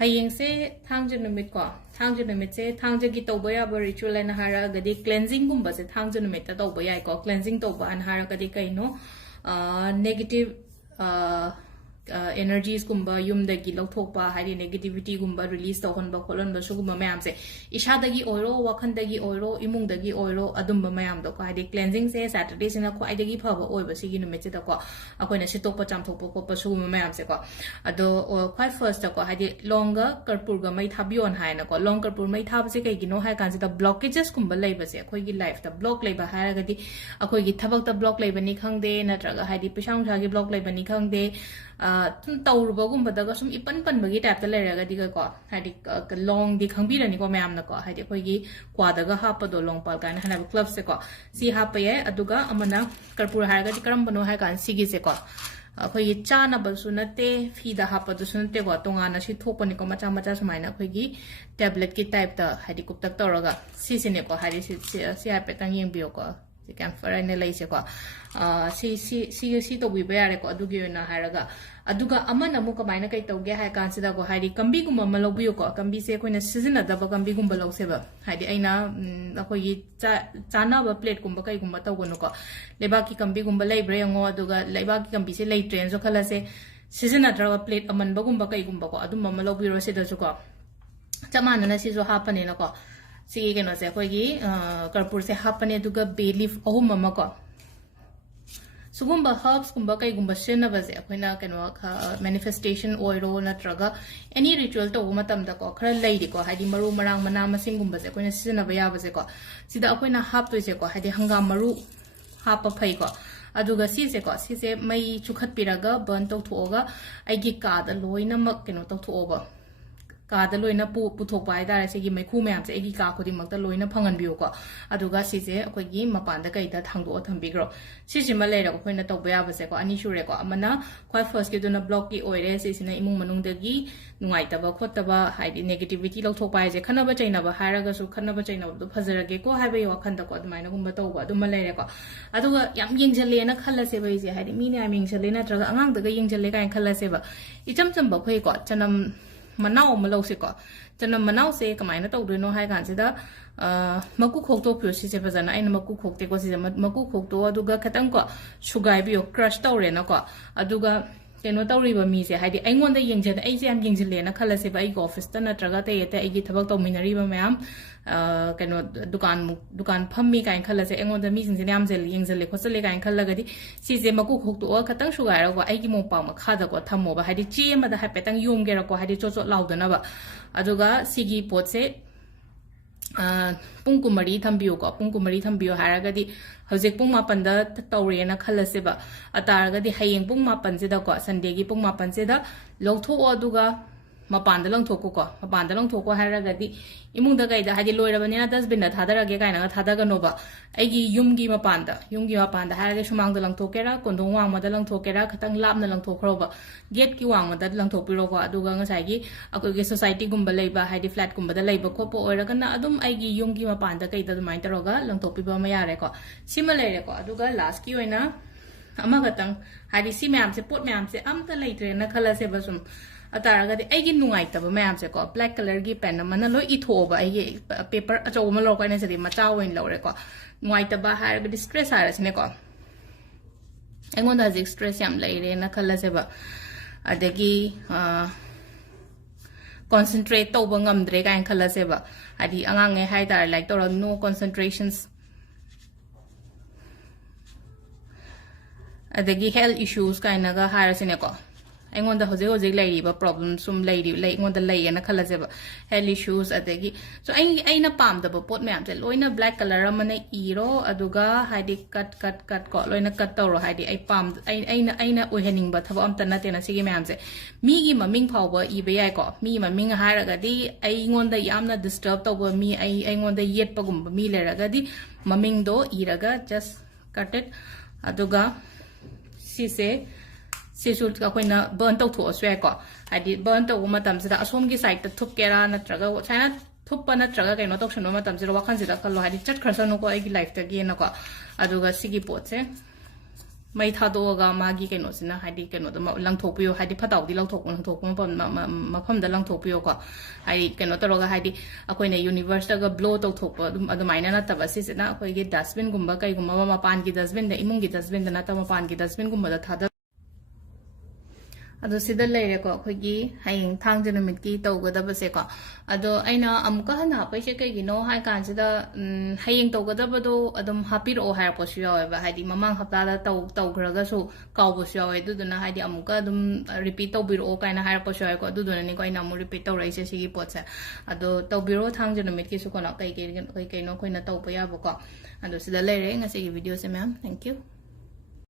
Hayeng se Thangja Numitta ko Thangja Numitta se Thangja ki Towba Yaba ritual and hara gadi cleansing gumba se Thangja Numitta Towba yai ko cleansing Towba and hara gadi kaino negative energies gumba yum dagi lauthokpa hari negativity gumba release tawhonba kholonba sugumba mayam se ishadagi oiro wakhandagi oiro imungdagi oiro adumba mayam do ko hari cleansing se Saturday sina ko aidagi phaba oiba sigi numit se ko akoina sitokpa chamthokpa ko pasugumba mayam se ko ado quite first ko hari longa karpur ga mai thabion haina ko long karpur mai thab se kai gino hai kan se the blockages gumba leiba se khoi gi life the block leiba hara gadi akoi gi thabak ta block leiba ni khangde natraga hari pisang sa gi block leiba ni khangde Towba daga sum ipan bagi tap the layer ko had long the Kambira Nico Mamnako had a quigi quadaga hapado long palkan and have club seco see hapaye aduga amana karpur haga the karambano hagan sigi seco quigi chana basunate feed the hapado sunte watongana she toponico machamatas mina quigi tablet ki type the hadikupta toroga sisinico had see hapetang in bioko. Can for any lace ko see to be bear ko adugi na haraga aduga amana muka maina kai toge ha consider ko hari kambi gum malobu ko kambi se ko na season da ba kambi gum balo seba hari aina ko yi chana ba plate gum kai gum ta gono ko leba ki kambi gum lai bre ngo aduga leba ki kambi se lai train so khala se season da plate aman ba gum kai gum ko adum malobu ro se da ko chamana na si so happen na ko See, you know, say, Karpur se hapane duga bay leaf oh mamako. Sugumba herbs kumbakai gumba shina baze, Aquina can work manifestation oil na traga, any ritual to umatam the cockra lady ko, hadi maru marang manama singumba, Aquina sina bayabaseco. See the Aquina hap to seco, hadi hanga maru hapa paiko. Aduga siseko, sise may chukat piraga, burnt out to oga, I get card a loina makino to over. The loina putok by that I my cool maps, eggy kakodi mak the loina pangan buko. Aduga sise, a quick game upon the gate that hung to autumn bigro. Sisima later, when the top bayabaseco, anishureco, amana, quite first you do not block the oils is in a imumanung the gi, nuaitaba, kotaba, hiding negativity, low top by the canaba chain of a haragas or canaba chain of the Pazarageko, highway or Kantako, the Minagumba, the Malareco. Aduga, yam ying jelena, color saver is a had meaning, I mean, Selena, among the young jelega and color saver. It jumps on Bokwe got, Chanam. Manao Malosico. Then a Manao say, Kamina told no high consider Maku Hokto Pussy Sevazana and Maku Hokte was a Maku Hokto, Aduga Katanko, Sugaibio, crushed Torenako, Aduga, Kenota River Misia, had the Angon the Yingjan, Asian Yingzilena, Kalaseva office, Tana Tragate, Egitabato Minariva Mam, Dukan Pummica and Kalas, Angon the Missions in Amzel, Yingzel, Cosalica and Kalagadi, sees a Maku Hokto or Katan Sugar, or Agimo Pama, Kadako, Tamoba, had the GM at the Hapetang Yum Gerako, had it also loud another. Aduga, Sigi Potse. Punkumari Tambioco, Punkumari Tambio Haragadi, Jose Puma Panda, Tauriana Kalaseba, Ataraga the Hayeng Puma Pansida, Sandegi Puma Pansida, Loto or Duga, Mapandalong Toko, Mapandalong Toko Haragadi, Imunda Gaida, Hadi Loira Banana does been at Hadaraga, Hadaganova, Agi Yumgi Mapanda, Yumgi Mapanda, Harish among the Lang Tokera, Kondong Madalang Tokera, Katang Lam the Lang Tokrova, Get Kiwang, that Lang Topirova, Dugangasagi, Akugi Society Gumbaleba, Hadi Flat Gumba, the Labor Copo, or Adum Agi Yumgi Mapanda, Kaita the Mindaroga, Lang Topiba Mayareko. Similarly, Aduga, last Q&A, Amagatang, Hadi Simam, support Mam, say, the later in a color sebasum. Ataraga the eggy nuita, Mamseco, black color gi pen, Manalo itoba, a paper, a chomalo, and a Matao in Loreco, Nuita Bahar, the distress Iris Neco. I want to express yam lady in a color seba. Adegi concentrate Tobangam Drega and color seba. Adi Angang Haidar like there are no concentrations. Adegi health issues kind of Harrisineco. I want the Jose lady, but problems some lady, like on the lay and a color of hell issues at the so I ain't a palm the pot me until loin a black color, amana ero, aduga, hide cut, loin a cut or hide I palmed, I ain't a winning, but have on the nut in a siggy man say. Me, my ming power, eBay got me, my ming haragadi, I want the yamna disturbed over me, I want the yet pagum, me leragadi, my ming do, iraga, just cut it, aduga, she say. Sisut Kakwina burnt out to a sweco. I did burnt a woman that Asomgi site that took care of Natraga, China took Panatraga, and not option woman that Wakanzida, I did chat Krasanoco, I liked again, Aduga Sigi Pots, mai thado ga magi keno sina haidi keno da lang thokpiyo haidi phatau di lang thok mafam da lang thokpiyo ko haidi keno taro ga haidi akoi na universe da ga blow to thokpa adumaina na taba si na akoi ge dustbin gumba kai gumba ma pan gi dustbin da imung gi dustbin da na ta ma pan gi dustbin gumba da thada ado sida leire ko khogi hayeng thangja numit ki tawgada se ko ado aina amka hana paise kai gino hai kan sida hayeng tawgada do adum hapir o hai ko syo ba hadi mamang hapta da tawgraga so kaw bo syo du duna hadi amuka adum repeat tawbir o kaina hai ko syo ko du duna ni ko ina mu repeat taw rai se sigi pot sa ado tawbiro thangja numit ki su ko na kai no koi na tawpa ya bo ko ado sida leire ngasi video se ma'am thank you